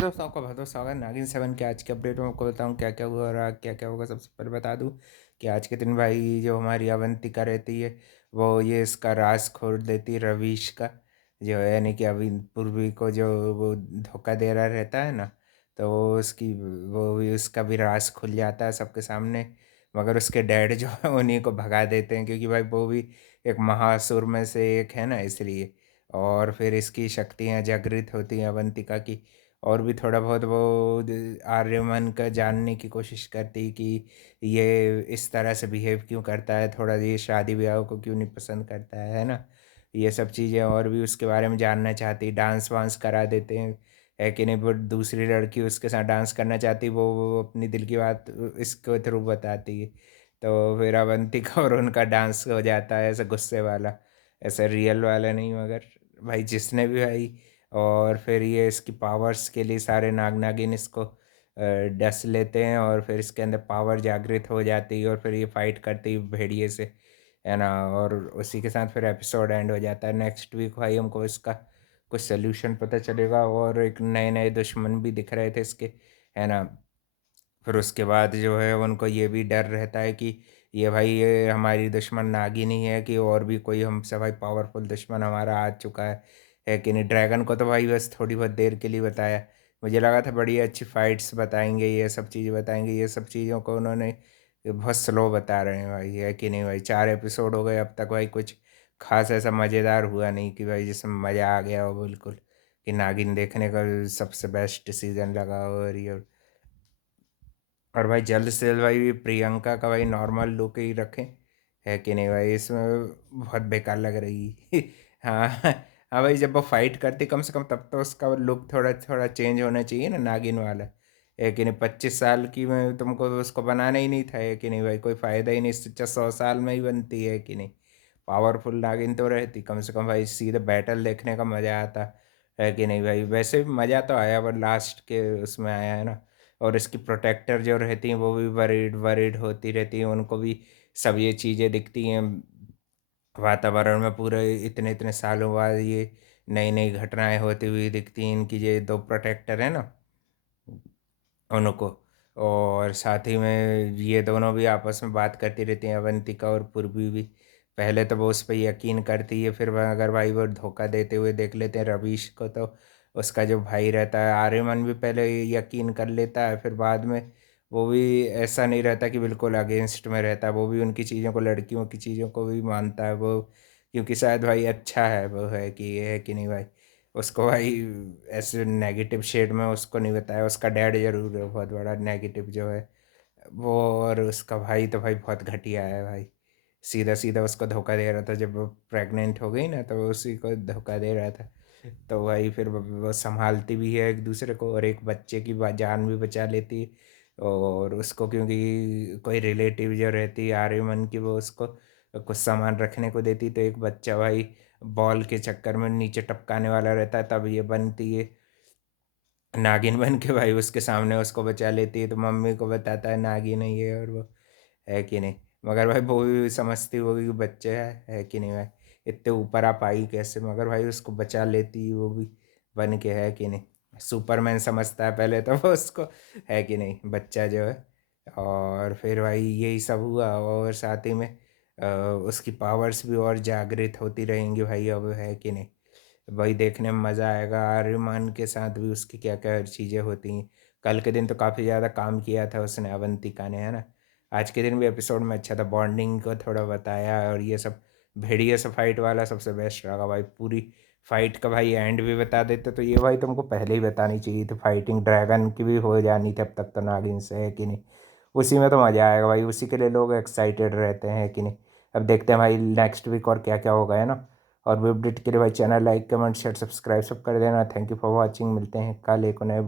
दोस्तों, आपका बहुत बहुत स्वागत है नागिन 7 के आज के अपडेट में। आपको बताऊं क्या क्या हुआ और क्या क्या होगा। सबसे पहले बता दूं कि आज के दिन भाई जो हमारी अवंतिका रहती है वो ये इसका राज खोल देती है, रवीश का जो है, यानी कि अभी पूर्वी को जो वो धोखा दे रहा रहता है ना, तो वो उसकी वो भी उसका भी राज खुल जाता है सबके सामने। मगर उसके डैड जो है उन्हीं को भगा देते हैं, क्योंकि भाई वो भी एक महासुर में से एक है ना, इसलिए। और फिर इसकी शक्तियाँ जागृत होती हैं अवंतिका की। और भी थोड़ा बहुत वो आर्यमन का जानने की कोशिश करती कि ये इस तरह से बिहेव क्यों करता है, थोड़ा ये शादी ब्याह को क्यों नहीं पसंद करता है ना। ये सब चीज़ें और भी उसके बारे में जानना चाहती। डांस वांस करा देते हैं, है कि नहीं। वो दूसरी लड़की उसके साथ डांस करना चाहती, वो अपनी दिल की बात इसके थ्रू बताती है। तो फिर अवंतिका और उनका डांस हो जाता है ऐसा गुस्से वाला, ऐसा रियल वाला नहीं, मगर भाई जिसने भी भाई। और फिर ये इसकी पावर्स के लिए सारे नाग नागिन इसको डस लेते हैं, और फिर इसके अंदर पावर जागृत हो जाती है, और फिर ये फाइट करती है भेड़िए से, है ना। और उसी के साथ फिर एपिसोड एंड हो जाता है। नेक्स्ट वीक भाई हमको इसका कुछ सोल्यूशन पता चलेगा, और एक नए नए दुश्मन भी दिख रहे थे इसके, है ना। फिर उसके बाद जो है उनको ये भी डर रहता है कि ये भाई ये हमारी दुश्मन नागिन ही है कि और भी कोई हमसे भाई पावरफुल दुश्मन हमारा आ चुका है कि नहीं। ड्रैगन को तो भाई बस थोड़ी बहुत देर के लिए बताया। मुझे लगा था बड़ी अच्छी फाइट्स बताएंगे, ये सब चीज़ें बताएंगे। ये सब चीज़ों को उन्होंने बहुत स्लो बता रहे हैं भाई, है कि नहीं भाई। 4 एपिसोड हो गए अब तक भाई, कुछ खास ऐसा मज़ेदार हुआ नहीं कि भाई जिसमें मज़ा आ गया हो बिल्कुल, कि नागिन देखने का सबसे बेस्ट सीज़न लगा हो। और भाई जल्द से जल्द भाई प्रियंका का भाई नॉर्मल लुक ही रखें, है कि नहीं भाई। इसमें बहुत बेकार लग रही हाँ हाँ भाई, जब वो फाइट करती कम से कम तब तो उसका लुक थोड़ा थोड़ा चेंज होना चाहिए ना, नागिन वाला, है कि नहीं। 25 साल की में तुमको उसको बनाना ही नहीं था, है कि नहीं भाई। कोई फ़ायदा ही नहीं, इससे अच्छा 100 साल में ही बनती है कि नहीं। पावरफुल नागिन तो रहती कम से कम भाई, सीधे बैटल देखने का मज़ा आता, है कि नहीं भाई। वैसे भी मज़ा तो आया, पर लास्ट के उसमें आया है ना। और इसकी प्रोटेक्टर जो रहती हैं वो भी वरीड वरीड होती रहती हैं, उनको भी सब ये चीज़ें दिखती हैं वातावरण में। पूरे इतने इतने सालों बाद ये नई नई घटनाएं होती हुई दिखती हैं। इनकी ये दो प्रोटेक्टर है ना, उनको। और साथ ही में ये दोनों भी आपस में बात करती रहती हैं, अवंतिका और पूर्वी भी। पहले तो वो उस पर यकीन करती है, फिर वह अगर भाई वो धोखा देते हुए देख लेते हैं रवीश को, तो उसका जो भाई रहता है आर्यमन भी पहले यकीन कर लेता है। फिर बाद में वो भी ऐसा नहीं रहता कि बिल्कुल अगेंस्ट में रहता है, वो भी उनकी चीज़ों को, लड़कियों की चीज़ों को भी मानता है वो, क्योंकि शायद भाई अच्छा है वो, है कि ये है कि नहीं भाई। उसको भाई ऐसे नेगेटिव शेड में उसको नहीं बताया। उसका डैड जरूर है बहुत बड़ा नेगेटिव जो है वो, और उसका भाई तो भाई बहुत घटिया है भाई। सीधा सीधा उसको धोखा दे रहा था, जब वो प्रेग्नेंट हो गई ना तो वो उसी को धोखा दे रहा था। तो भाई फिर वो संभालती भी है एक दूसरे को, और एक बच्चे की जान भी बचा लेती है। और उसको क्योंकि कोई रिलेटिव जो रहती है आर्यमन की, वो उसको कुछ सामान रखने को देती, तो एक बच्चा भाई बॉल के चक्कर में नीचे टपकाने वाला रहता है, तब ये बनती है नागिन बन के भाई उसके सामने उसको बचा लेती है। तो मम्मी को बताता है नागिन है ये और वो, है कि नहीं। मगर भाई वो भी समझती होगी कि बच्चे है कि नहीं भाई, इतने ऊपर आप आई कैसे। मगर भाई उसको बचा लेती है वो भी बन के, है कि नहीं। सुपरमैन समझता है पहले तो वो उसको, है कि नहीं, बच्चा जो है। और फिर भाई यही सब हुआ, और साथ ही में उसकी पावर्स भी और जागृत होती रहेंगी भाई अब, है कि नहीं। वही देखने में मज़ा आएगा। आर्यमान के साथ भी उसकी क्या क्या चीज़ें होती हैं। कल के दिन तो काफ़ी ज़्यादा काम किया था उसने, अवंतिका ने, है ना। आज के दिन भी एपिसोड में अच्छा था, बॉन्डिंग को थोड़ा बताया। और ये सब भेड़िए से फाइट वाला सबसे बेस्ट लगा भाई। पूरी फाइट का भाई एंड भी बता देते तो ये भाई तुमको पहले ही बतानी चाहिए थी। फाइटिंग ड्रैगन की भी हो जानी थी अब तक तो नागिन से, है कि नहीं। उसी में तो मज़ा आएगा भाई, उसी के लिए लोग एक्साइटेड रहते हैं, कि नहीं। अब देखते हैं भाई नेक्स्ट वीक और क्या क्या होगा, है ना। और वे अपडेट के लिए भाई channel like comment share subscribe सब कर देना। Thank you for watching. मिलते हैं कल एक नए